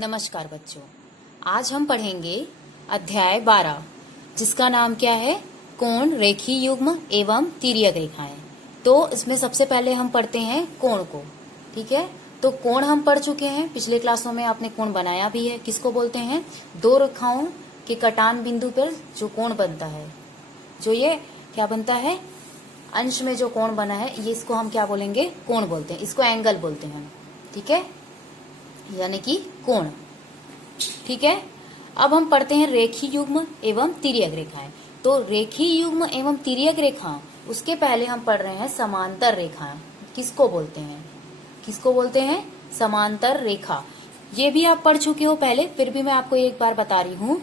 नमस्कार बच्चों, आज हम पढ़ेंगे अध्याय 12 जिसका नाम क्या है, कोण, रेखीय युग्म एवं तिर्यक रेखाएं। तो इसमें सबसे पहले हम पढ़ते हैं कोण को। ठीक है, तो कोण हम पढ़ चुके हैं, पिछले क्लासों में आपने कोण बनाया भी है। किसको बोलते हैं? दो रेखाओं के कटान बिंदु पर जो कोण बनता है, जो ये क्या बनता है, अंश में जो कोण बना है, ये इसको हम क्या बोलेंगे? कोण बोलते हैं। इसको एंगल बोलते हैं। ठीक है, यानी कि कोण। ठीक है, अब हम पढ़ते हैं रेखीय युग्म एवं तिर्यक रेखाएं। तो रेखीय युग्म एवं तिर्यक रेखा, उसके पहले हम पढ़ रहे हैं समांतर रेखाएं। किसको बोलते हैं? किसको बोलते हैं? समांतर रेखा। ये भी आप पढ़ चुके हो पहले, फिर भी मैं आपको एक बार बता रही हूँ।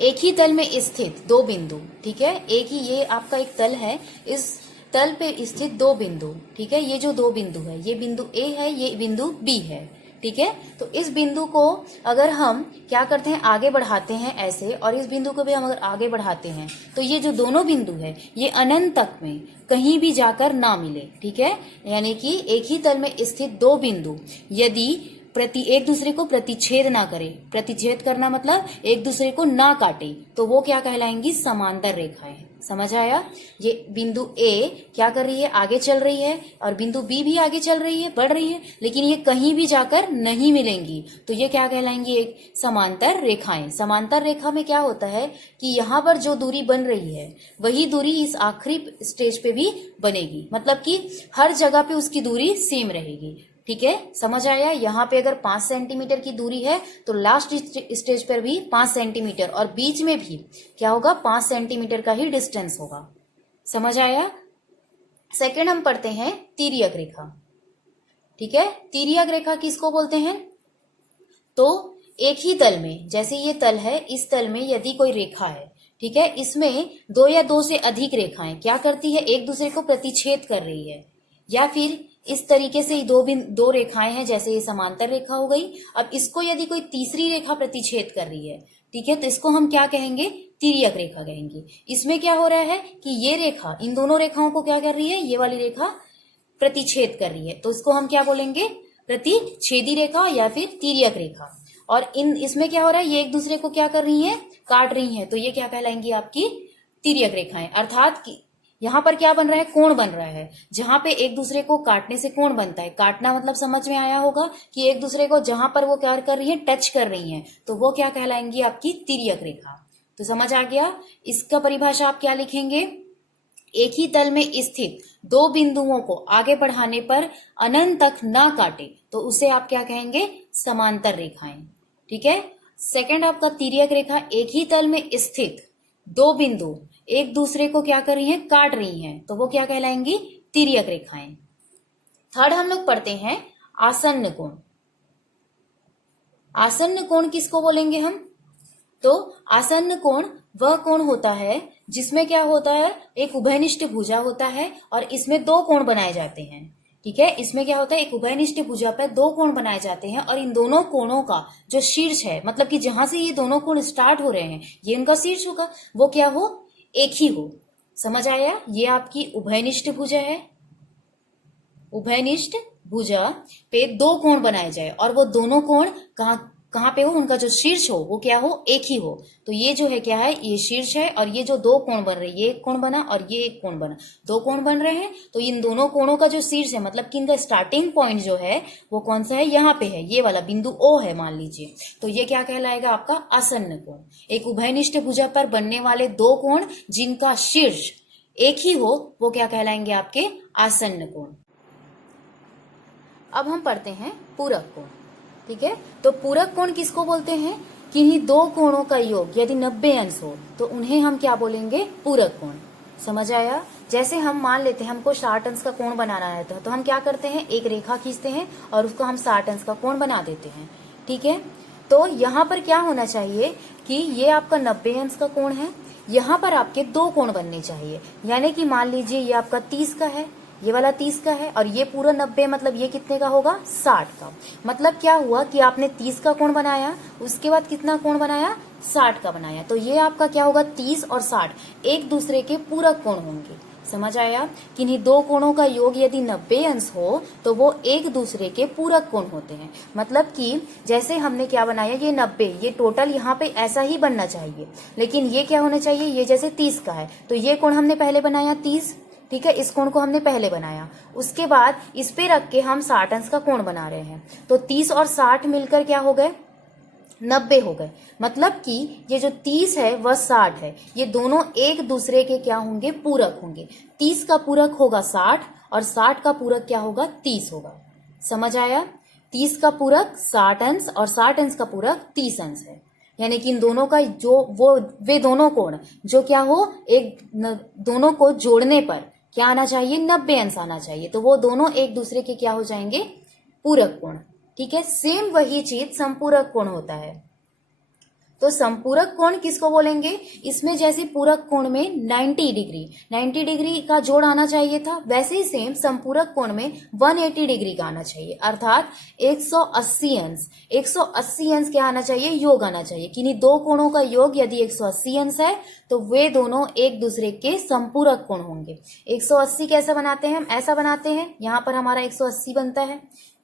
एक ही तल में स्थित दो बिंदु, ठीक है, एक ही, ये आपका एक तल है, इस तल पे स्थित दो बिंदु, ठीक है, ये जो दो बिंदु है, ये बिंदु ए है, ये बिंदु बी है। ठीक है, तो इस बिंदु को अगर हम क्या करते हैं, आगे बढ़ाते हैं ऐसे, और इस बिंदु को भी हम अगर आगे बढ़ाते हैं, तो ये जो दोनों बिंदु है, ये अनंत तक में कहीं भी जाकर ना मिले। ठीक है, यानी कि एक ही तल में स्थित दो बिंदु यदि एक दूसरे को प्रतिच्छेद ना करे, प्रतिच्छेद करना मतलब एक दूसरे को ना काटे, तो वो क्या कहलाएंगी? समांतर रेखाएं। समझ आया? ये बिंदु ए क्या कर रही है? आगे चल रही है, और बिंदु बी भी आगे चल रही है, बढ़ रही है, लेकिन ये कहीं भी जाकर नहीं मिलेंगी, तो ये क्या कहलाएंगी? एक समांतर रेखाएं। समांतर रेखा में क्या होता है कि यहाँ पर जो दूरी बन रही है, वही दूरी इस आखिरी स्टेज पे भी बनेगी, मतलब कि हर जगह पे उसकी दूरी सेम रहेगी। ठीक है, समझ आया? यहाँ पे अगर 5 सेंटीमीटर की दूरी है, तो लास्ट स्टेज पर भी 5 सेंटीमीटर, और बीच में भी क्या होगा? 5 सेंटीमीटर का ही डिस्टेंस होगा। समझ आया? सेकंड हम पढ़ते हैं तिर्यक रेखा। ठीक है, तिर्यक रेखा किसको बोलते हैं? तो एक ही तल में, जैसे ये तल है, इस तल में यदि कोई रेखा है, ठीक है, इसमें दो या दो से अधिक रेखाएं क्या करती है? एक दूसरे को प्रतिच्छेद कर रही है, या फिर इस तरीके से दो रेखाएं हैं, जैसे ये समांतर रेखा हो गई। अब इसको यदि कोई तीसरी रेखा प्रतिच्छेद कर रही है, ठीक है, तो इसको हम क्या कहेंगे? तिर्यक रेखा कहेंगे। इसमें क्या हो रहा है कि ये रेखा इन दोनों रेखाओं को क्या कर रही है? ये वाली रेखा प्रतिच्छेद कर रही है, तो इसको हम क्या बोलेंगे? प्रतिच्छेदी रेखा या फिर तिर्यक रेखा। और इसमें क्या हो रहा है? ये एक दूसरे को क्या कर रही है? काट रही है, तो ये क्या कहलाएंगी? आपकी तिर्यक रेखाएं। अर्थात यहाँ पर क्या बन रहा है? कोण बन रहा है। जहां पे एक दूसरे को काटने से कोण बनता है, काटना मतलब समझ में आया होगा कि एक दूसरे को जहां पर वो क्या कर रही है? टच कर रही है, तो वो क्या कहलाएंगी? आपकी तिर्यक रेखा। तो समझ आ गया? इसका परिभाषा आप क्या लिखेंगे? एक ही तल में स्थित दो बिंदुओं को आगे बढ़ाने पर अनंत तक ना काटे, तो उसे आप क्या कहेंगे? समांतर रेखाएं। ठीक है, सेकंड आपका तिर्यक रेखा, एक ही तल में स्थित दो बिंदु एक दूसरे को क्या कर रही हैं? काट रही हैं, तो वो क्या कहलाएंगी? तिर्यक रेखाएं। थर्ड हम लोग पढ़ते हैं आसन्न कोण। आसन्न कोण किसको बोलेंगे हम? तो आसन्न कोण वह कोण होता है जिसमें क्या होता है? एक उभयनिष्ठ भुजा होता है, और इसमें दो कोण बनाए जाते हैं। ठीक है, इसमें क्या होता है? एक उभयनिष्ठ भुजा पर दो कोण बनाए जाते हैं, और इन दोनों कोणों का जो शीर्ष है, मतलब कि जहां से ये दोनों कोण स्टार्ट हो रहे हैं, ये इनका शीर्ष होगा, वो क्या हो? एक ही हो। समझ आया? ये आपकी उभयनिष्ठ भुजा है। उभयनिष्ठ भुजा पे दो कोण बनाए जाए, और वो दोनों कोण कहाँ पे हो? उनका जो शीर्ष हो वो क्या हो? एक ही हो। तो ये जो है क्या है? ये शीर्ष है, और ये जो दो कोण बन रहे हैं, ये एक कोण बना और ये एक कोण बना, दो कोण बन रहे हैं। तो इन दोनों कोणों का जो शीर्ष है, मतलब कि इनका स्टार्टिंग पॉइंट जो है वो कौन सा है? यहाँ पे है, ये वाला बिंदु O है मान लीजिए, तो ये क्या कहलाएगा? आपका आसन्न कोण। एक उभयनिष्ठ भुजा पर बनने वाले दो कोण जिनका शीर्ष एक ही हो, वो क्या कहलाएंगे? आपके आसन्न कोण। अब हम पढ़ते हैं पूरक कोण। ठीक है, तो पूरक कोण किसको बोलते हैं? किन्हीं दो कोणों का योग यदि 90 अंश हो, तो उन्हें हम क्या बोलेंगे? पूरक कोण। समझ आया? जैसे हम मान लेते हैं हमको 60 अंश का कोण बनाना है, तो हम क्या करते हैं? एक रेखा खींचते हैं और उसको हम 60 अंश का कोण बना देते हैं। ठीक है, तो यहाँ पर क्या होना चाहिए कि ये आपका 90 अंश का कोण है, यहाँ पर आपके दो कोण बनने चाहिए। यानी कि मान लीजिए ये आपका 30 का है, ये वाला 30 का है, और ये पूरा 90, मतलब ये कितने का होगा? 60 का। मतलब क्या हुआ कि आपने 30 का कोण बनाया, उसके बाद कितना कोण बनाया? 60 का बनाया। तो ये आपका क्या होगा? 30 और 60 एक दूसरे के पूरक कोण होंगे। समझ आया? किन्हीं दो कोणों का योग यदि 90 अंश हो तो वो एक दूसरे के पूरक कोण होते हैं। मतलब कि जैसे हमने क्या बनाया, ये 90, ये टोटल यहाँ पे ऐसा ही बनना चाहिए, लेकिन ये क्या होना चाहिए, ये जैसे 30 का है तो ये कोण हमने पहले बनाया 30, ठीक है, इस कोण को हमने पहले बनाया, उसके बाद इस पे रख के हम 60 अंश का कोण बना रहे हैं, तो 30 और 60 मिलकर क्या हो गए, 90 हो गए। मतलब कि ये जो 30 है वह 60 है, ये दोनों एक दूसरे के क्या होंगे, पूरक होंगे। 30 का पूरक होगा 60 और 60 का पूरक क्या होगा, 30 होगा। समझ आया? 30 का पूरक 60 अंश और 60 अंश का पूरक 30 अंश है, यानी कि इन दोनों का जो वे दोनों कोण जो क्या हो, दोनों को जोड़ने पर क्या आना चाहिए, 90 अंश आना चाहिए, तो वो दोनों एक दूसरे के क्या हो जाएंगे, पूरक कोण। ठीक है, सेम वही चीज संपूरक कोण होता है। तो संपूरक कोण किसको बोलेंगे, इसमें जैसे पूरक कोण में 90 डिग्री का जोड़ आना चाहिए था, वैसे ही सेम संपूरक कोण में 180 डिग्री का आना चाहिए, अर्थात 180 अंश। 180 अंश क्या आना चाहिए, योग आना चाहिए। किन्हीं दो कोणों का योग यदि 180 अंश है तो वे दोनों एक दूसरे के संपूरक कोण होंगे। 180 कैसा बनाते हैं, हम ऐसा बनाते हैं, यहाँ पर हमारा 180 बनता है।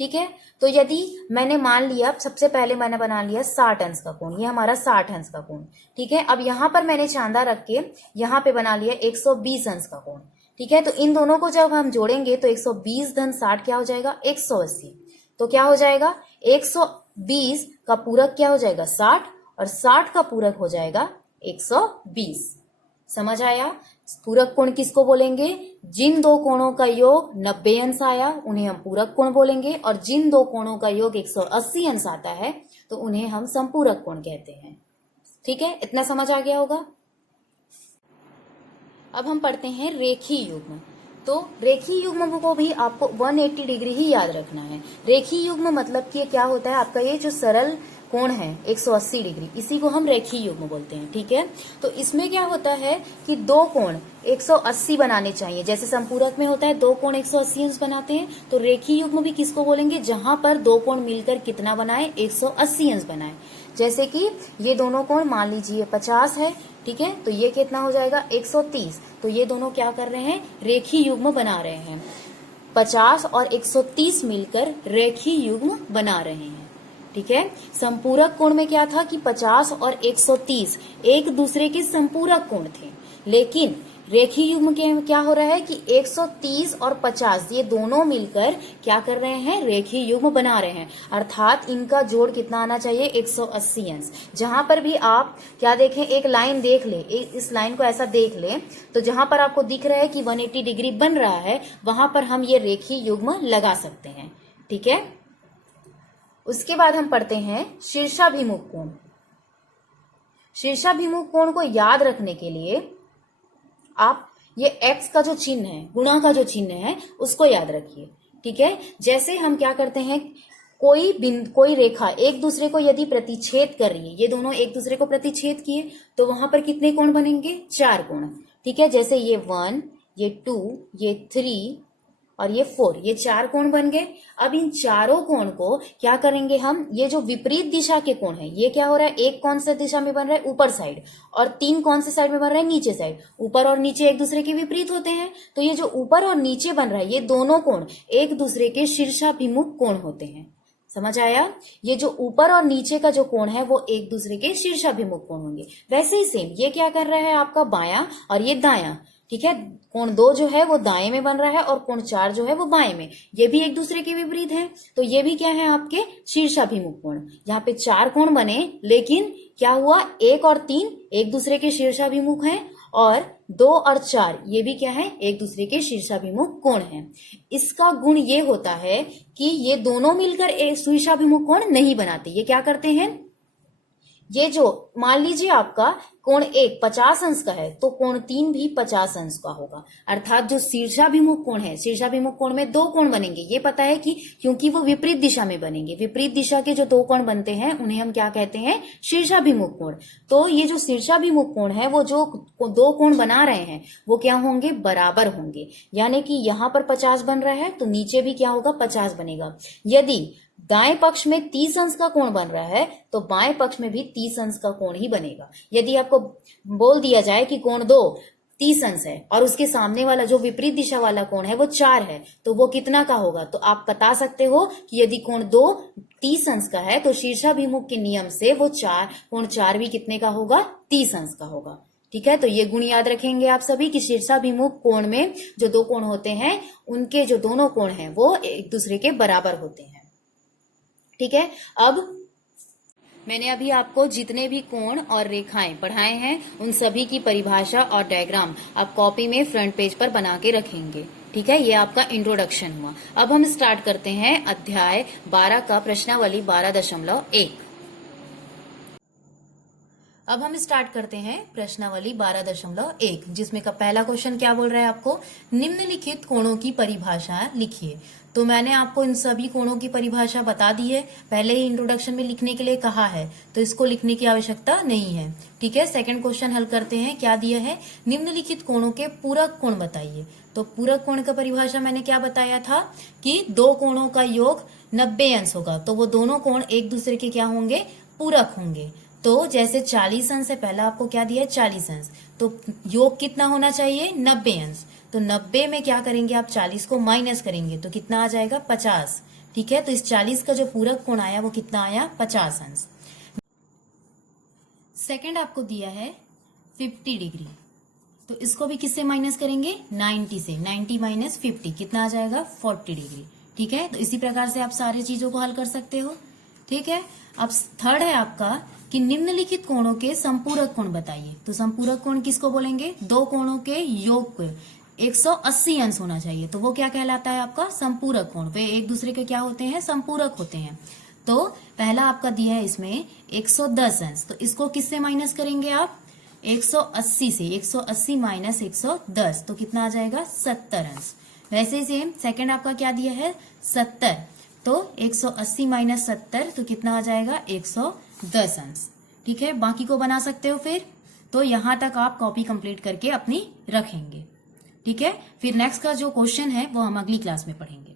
ठीक है, तो यदि मैंने मान लिया, सबसे पहले मैंने बना लिया 60 अंश का कोण, ये हमारा 60 अंश का कोण। ठीक है, अब यहां पर मैंने चांदा रख के यहां पे बना लिया 120 अंश का कोण। ठीक है, तो इन दोनों को जब हम जोड़ेंगे तो 120 धन 60 क्या हो जाएगा, 180। तो क्या हो जाएगा, 120 का पूरक क्या हो जाएगा, 60, और 60 का पूरक हो जाएगा 120। समझ आया? पूरक कोण किसको बोलेंगे, जिन दो कोणों का योग 90 अंश आया उन्हें हम पूरक कोण बोलेंगे, और जिन दो कोणों का योग 180 अंश आता है तो उन्हें हम संपूरक कोण कहते हैं। ठीक है, इतना समझ आ गया होगा। अब हम पढ़ते हैं रेखीय युग्म। तो रेखीय युग्म को भी आपको 180 डिग्री ही याद रखना है। रेखीय युग्म मतलब कि क्या होता है, आपका ये जो सरल कोण है 180 डिग्री, इसी को हम रेखीय युग्म बोलते हैं। ठीक है, तो इसमें क्या होता है कि दो कोण 180 बनाने चाहिए, जैसे संपूरक में होता है दो कोण 180 अंश बनाते हैं, तो रेखीय युग्म भी किसको बोलेंगे, जहां पर दो कोण मिलकर कितना बनाए, 180 अंश बनाए। जैसे कि ये दोनों कोण मान लीजिए 50 है, ठीक है, तो ये कितना हो जाएगा 130, तो ये दोनों क्या कर रहे हैं, रेखीय युग्म बना रहे हैं। 50 और 130 मिलकर रेखीय युग्म बना रहे हैं। ठीक है, संपूरक कोण में क्या था कि 50 और 130 एक दूसरे के संपूरक कोण थे, लेकिन रेखीय युग्म के क्या हो रहा है कि 130 और 50 ये दोनों मिलकर क्या कर रहे हैं, रेखीय युग्म बना रहे हैं, अर्थात इनका जोड़ कितना आना चाहिए, 180 अंश। जहां पर भी आप क्या देखें, एक लाइन देख ले, इस लाइन को ऐसा देख ले, तो जहां पर आपको दिख रहा है कि 180 डिग्री बन रहा है, वहां पर हम ये रेखीय युग्म लगा सकते हैं। ठीक है, उसके बाद हम पढ़ते हैं शीर्षाभिमुख कोण। शीर्षाभिमुख कोण को याद रखने के लिए आप ये x का जो चिन्ह है, गुणा का जो चिन्ह है, उसको याद रखिए। ठीक है, जैसे हम क्या करते हैं, कोई रेखा एक दूसरे को यदि प्रतिच्छेद कर रही है, ये दोनों एक दूसरे को प्रतिच्छेद किए, तो वहां पर कितने कोण बनेंगे, 4 कोण। ठीक है, जैसे ये 1, ये 2, ये 3 और ये 4, ये 4 कोण बन गए। अब इन चारों कोण को क्या करेंगे हम, ये जो विपरीत दिशा के कोण है, ये क्या हो रहा है, एक कौन सा दिशा में बन रहा है, ऊपर साइड, और 3 कौन से साइड में बन रहा है, नीचे साइड। ऊपर और नीचे एक दूसरे के विपरीत होते हैं, तो ये जो ऊपर और नीचे बन रहा है, ये दोनों कोण एक दूसरे के शीर्षाभिमुख कोण होते हैं। समझ आया? ये जो ऊपर और नीचे का जो कोण है वो एक दूसरे के शीर्षाभिमुख कोण होंगे। वैसे ही सेम ये क्या कर रहा है, आपका बायां और ये दायां। ठीक है, कोण 2 जो है वो दाएं में बन रहा है और कोण 4 जो है वो बाएं में, ये भी एक दूसरे के विपरीत है, तो ये भी क्या है, आपके शीर्षाभिमुख कोण। यहाँ पे 4 कोण बने, लेकिन क्या हुआ, 1 और 3 एक दूसरे के शीर्षाभिमुख हैं, और 2 और 4 ये भी क्या है, एक दूसरे के शीर्षाभिमुख कोण है। इसका गुण ये होता है कि ये दोनों मिलकर एक शीर्षाभिमुख कोण नहीं बनाते। ये क्या करते हैं, ये जो मान लीजिए आपका कोण 1 50 अंश का है, तो कोण 3 भी 50 अंश का होगा, अर्थात जो शीर्षाभिमुख कोण है, शीर्षाभिमुख कोण में 2 कोण बनेंगे, ये पता है कि क्योंकि वो विपरीत दिशा में बनेंगे। विपरीत दिशा के जो 2 कोण बनते हैं उन्हें हम क्या कहते हैं, शीर्षाभिमुख कोण। तो ये जो शीर्षाभिमुख कोण है, वो जो 2 कोण बना रहे हैं वो क्या होंगे, बराबर होंगे, यानी कि यहां पर 50 बन रहा है तो नीचे भी क्या होगा, 50 बनेगा। यदि दाएं पक्ष में 30 अंश का कोण बन रहा है तो बाएं पक्ष में भी 30 अंश का कोण ही बनेगा। यदि आपको बोल दिया जाए कि कोण 2 30 अंश है और उसके सामने वाला जो विपरीत दिशा वाला कोण है वो 4 है, तो वो कितना का होगा? तो आप बता सकते हो कि यदि कोण 2 30 अंश का है तो शीर्षाभिमुख के नियम से वो कोण 4 भी कितने का होगा? 30 अंश का होगा। ठीक है, तो ये गुण याद रखेंगे आप सभी कि शीर्षाभिमुख कोण में जो दो कोण होते हैं उनके जो दोनों कोण हैं वो एक दूसरे के बराबर होते हैं। ठीक है, अब मैंने अभी आपको जितने भी कोण और रेखाएं पढ़ाए हैं उन सभी की परिभाषा और डायग्राम आप कॉपी में फ्रंट पेज पर बना के रखेंगे। ठीक है, ये आपका इंट्रोडक्शन हुआ। अब हम स्टार्ट करते हैं अध्याय 12 का प्रश्नावली 12.1। अब हम स्टार्ट करते हैं प्रश्नावली 12.1, जिसमें का पहला क्वेश्चन क्या बोल रहा है आपको? निम्नलिखित कोणों की परिभाषा लिखिए। तो मैंने आपको इन सभी कोणों की परिभाषा बता दी है, पहले ही इंट्रोडक्शन में लिखने के लिए कहा है, तो इसको लिखने की आवश्यकता नहीं है। ठीक है, सेकंड क्वेश्चन हल करते हैं। क्या दिया है? निम्नलिखित कोणों के पूरक कोण बताइए। तो पूरक कोण का परिभाषा मैंने क्या बताया था कि दो कोणों का योग 90 अंश होगा, तो वो दोनों कोण एक दूसरे के क्या होंगे? पूरक होंगे। तो जैसे 40 अंश है, पहला आपको क्या दिया है? 40 अंश, तो योग कितना होना चाहिए? 90 अंश। तो 90 में क्या करेंगे आप? 40 को माइनस करेंगे तो कितना आ जाएगा? 50। ठीक है, तो इस 40 का जो पूरक कोण आया वो कितना आया? 50 अंश। सेकंड आपको दिया है 50 डिग्री, तो इसको भी किससे माइनस करेंगे? 90 से। 90 माइनस 50 कितना आ जाएगा? 40 डिग्री। ठीक है, तो इसी प्रकार से आप सारी चीजों को हल कर सकते हो। ठीक है, अब थर्ड है आपका कि निम्नलिखित कोणों के संपूरक कोण बताइए। तो संपूरक कोण किसको बोलेंगे? दो कोणों के योग को 180 अंश होना चाहिए, तो वो क्या कहलाता है? आपका संपूरक कोण। वे एक दूसरे के क्या होते हैं? संपूरक होते हैं। तो पहला आपका दिया है इसमें 110 अंश, तो इसको किससे माइनस करेंगे आप? 180 से। 180 माइनस 110 तो कितना आ जाएगा? 70 अंश। वैसे ही सेम सेकंड आपका क्या दिया है? 70, तो 180 माइनस 70 तो कितना आ जाएगा? 110 अंश। ठीक है, बाकी को बना सकते हो फिर। तो यहां तक आप कॉपी कंप्लीट करके अपनी रखेंगे। ठीक है, फिर नेक्स्ट का जो क्वेश्चन है वो हम अगली क्लास में पढ़ेंगे।